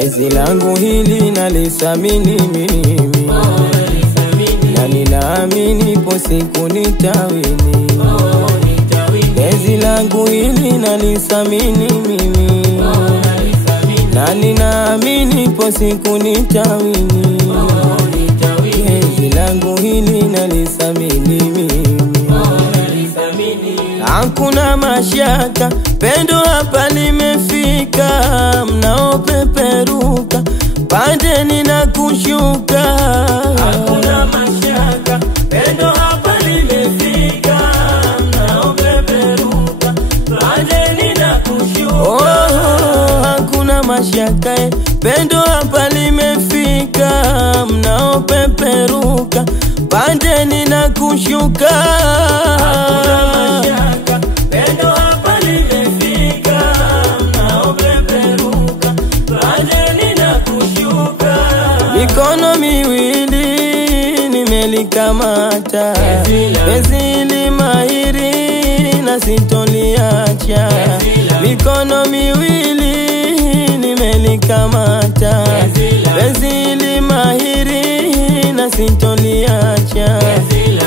penzi langu hili nalithamini mimi, na ninaamini ipo siku nitawini. Penzi langu hili nalithamini mimi, na ninaamini ipo siku nitawini. Penzi langu hili nalithamini mimi, hakuna mashaka, pendo hapa limefika. Mnaopeperuka pandeni na kushuka, hakuna mashaka, pendo hapa limefika. Mnaopeperuka pandeni na kushuka, hakuna mashaka, pendo hapa limefika. Mnaopeperuka pandeni na kushuka, hakuna mashaka, pendo hapa limefika. Mnaopeperuka pandeni na kushuka. Mikono miwili nimelikamata, penzi hili mahiri na sitoliacha. Mikono miwili nimelikamata, penzi hili mahiri na sitoliacha.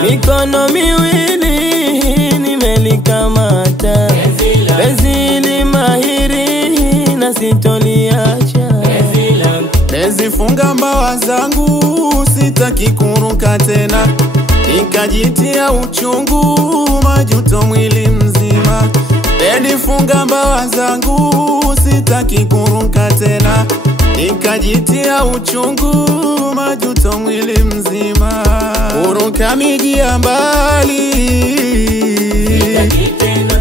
Mikono miwili nimelikamata, penzi hili mahiri na sitoliacha. Penzi funga mbawa zangu, sitaki kuruka tena, nikajitia uchungu, majuto mwili mzima. Penzi funga mbawa zangu, sitaki kuruka tena, nikajitia uchungu, majuto mwili mzima. Kuruka miji ya mbali,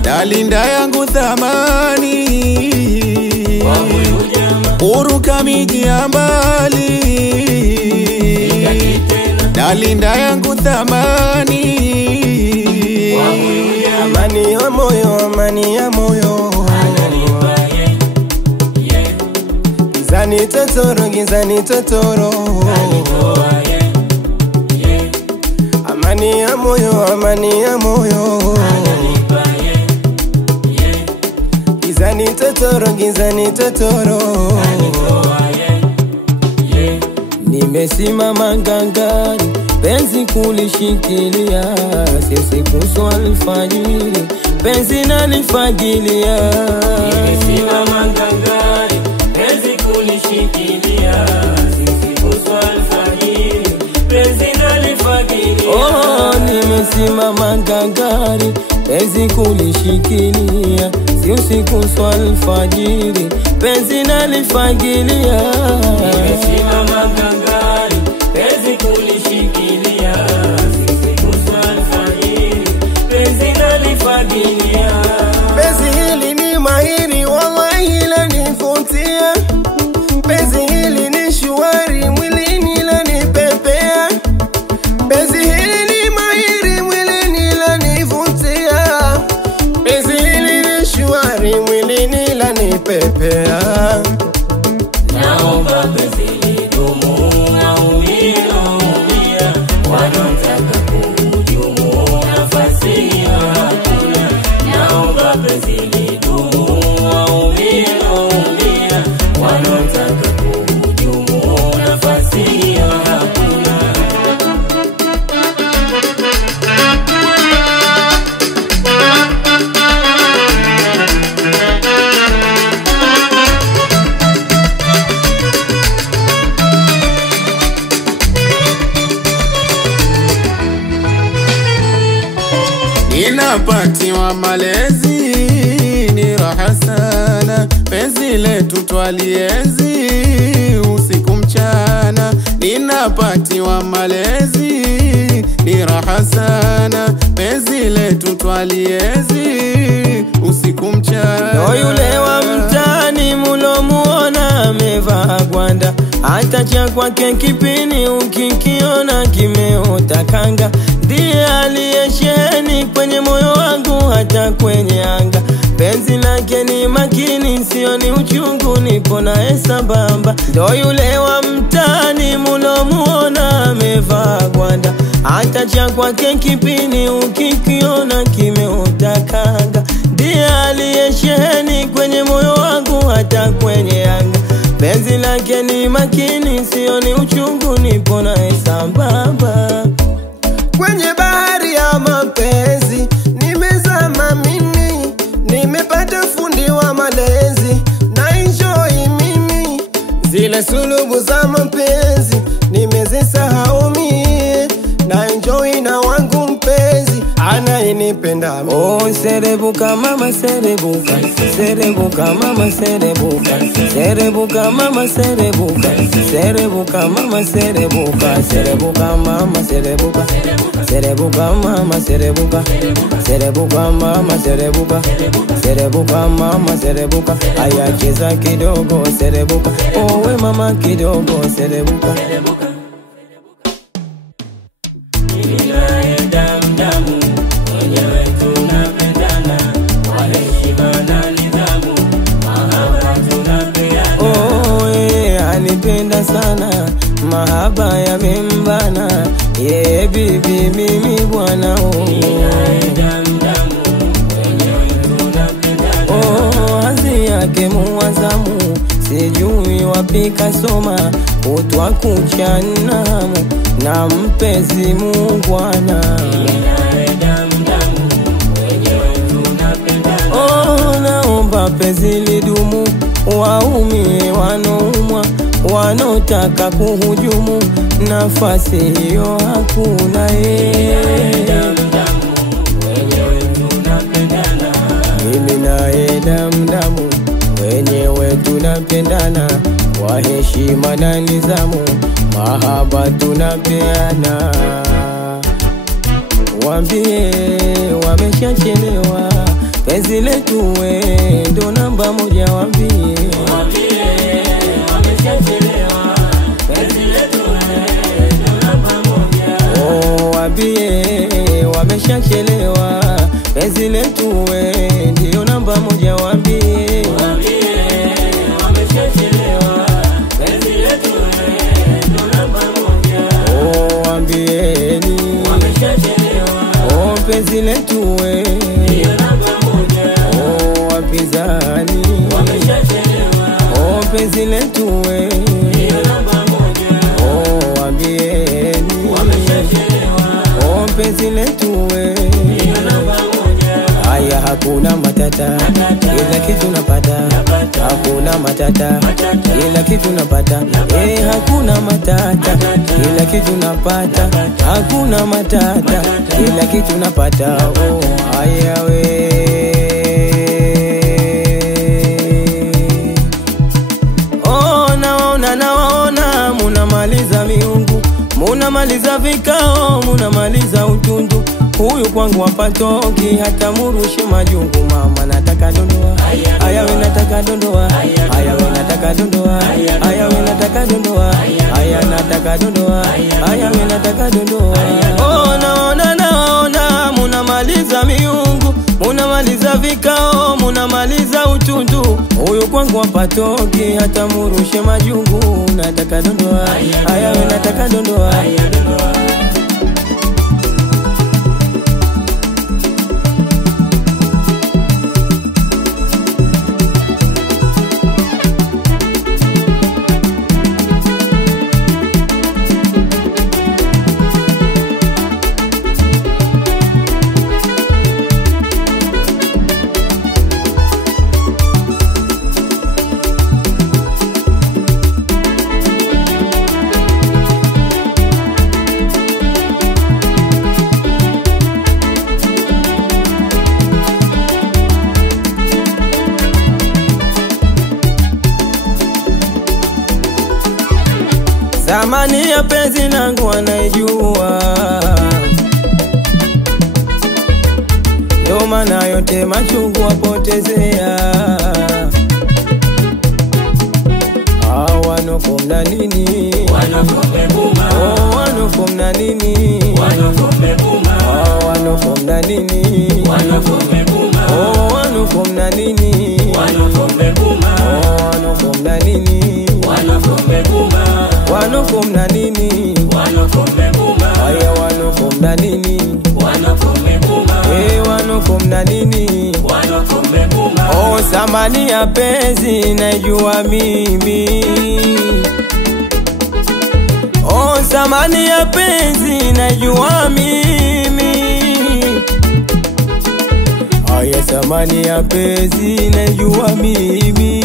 nalinda yangu thamani. Kuruka miji ya mbali, nalinda yangu thamani. Amani ya moyo, amani ya moyo, gizani totoro, gizani totoro. Amani ya moyo, amani ya moyo, gizani totoro, gizani totoro. Nimesimama ngangari, penzi kulishikilia, sisi kuswa alfajiri, penzi nalifagilia. Nimesimama ngangari, penzi kulishikilia, sisi kuswa alfajiri, penzi nalifagilia. Oh, nimesimama ngangari, penzi kulishikilia, si usiku swal fajiri, penzi nalifagilia. Nimesimama ngangari, penzi kulishikilia, si usiku swal fajiri, penzi nalifagilia. Penzi hili ni mahiri, wallahi lanivutia. Penzi hili ni shwari, mwilini lanipepea. Penzi hili ni mahiri, mwilini lanivutia. Penzi hili ni shwari, mwilini lanipepea. Naomba penzi lidumu, naumia, wanaotaka kuhujumu, nafasi hakuna. Naomba penzi lidumu, naumia, wanaotaka kuhujumu, nafasi hakuna. Ninapatiwa malezi, ni raha sana, penzi letu twalienzi, usiku mchana. Ninapatiwa malezi, ni raha sana, penzi letu twalienzi, usiku mchana. Ndo yule wa mtaani mulomuona amevaa gwanda, hata cha kwake kipini ukikiona kimeota kanga. Ndiye aliyesheheni kwenye moyo wangu hata kwenye anga. Penzi lake ni makini, sio ni uchungu, nipo naye sambamba. Ndo yule wa mtaani mulomuona amevaa gwanda, hata cha kwake kipini ukikiona kimeota kanga. Ndiye aliyesheheni kwenye moyo wangu hata kwenye anga. Penzi lake sioni uchungu, nipo naye sambamba. Kwenye bahari ya mapenzi nimezama mimi, nimepata fundi wa malezi na enjoy mimi. Zile sulubu za mapenzi nimezisahau mie, na enjoy na wangu mpenzi anayenipenda mimi. Oh, serebuka mama serebuka, serebuka mama serebuka, serebuka mama serebuka, serebuka mama serebuka, serebuka mama serebuka, serebuka mama serebuka, serebuka mama serebuka, serebuka mama serebuka. Aya cheza kidogo serebuka, owe mama kidogo serebuka. Anipenda sana, mahaba yamembana, ye bibi mimi bwana. Hazi yake muwazamu, sijui wapika soma, kutwa kuchana hamu, na mpenzi mungwana. Naomba penzi lidumu, waumie wanoumwa, wanotaka kuhujumu, nafasi hiyo hakuna. Mimi naye damdamu, wenyewe tunapendana, kwa heshima na nizamu, mahaba tunapeana. Wambie wameshachelewa, penzi letu ndo namba moja. Wambie wameshachelewa, penzi letu ndo namba moja. Wambie wameshachelewa, penzi letu ndio namba moja. Wambie wameshachelewa, penzi letu ndo namba moja. Wambieni wameshachelewa, penzi letu ndio namba moja. Wapinzani wameshachelewa, penzi letu ndio namba moja. Wambieni wameshachelewa, penzi letu ndio namba moja. Haya hakuna matata, kila kitu napata, hakuna matata, kila kitu napata. Hakuna matata, kila kitu napata, hakuna matata, kila kitu napata. Haya we nawaona munamaliza miungu, munamaliza vikao, munamaliza utundu. Huyu kwangu wapatoki, hata murushe majungu. Mama nataka dondoa, aya we nataka dondoa, aya we nataka dondoa, aya we nataka dondoa, aya nataka dondoa, aya we nataka dondoa. Naona munamaliza miungu, munamaliza vikao, munamaliza utundu. Huyu kwangu wapatoki, hata murushe majungu. Nataka dondoa, aya we nataka dondoa. Thamani ya penzi langu anaijua, ndo maana yote machungu wapotezea. Wanokomna nini, wanokomna nini, wanokomna nini, wanokomna nini, wanokomna nini, wanokomna nini, aya wanokomna nini, wanokomna nini. Thamani ya penzi naijua mimi, samani ya penzi najua mimi. Aya, samani ya penzi najua mimi.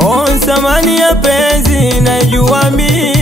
Oh, samani ya penzi najua mimi.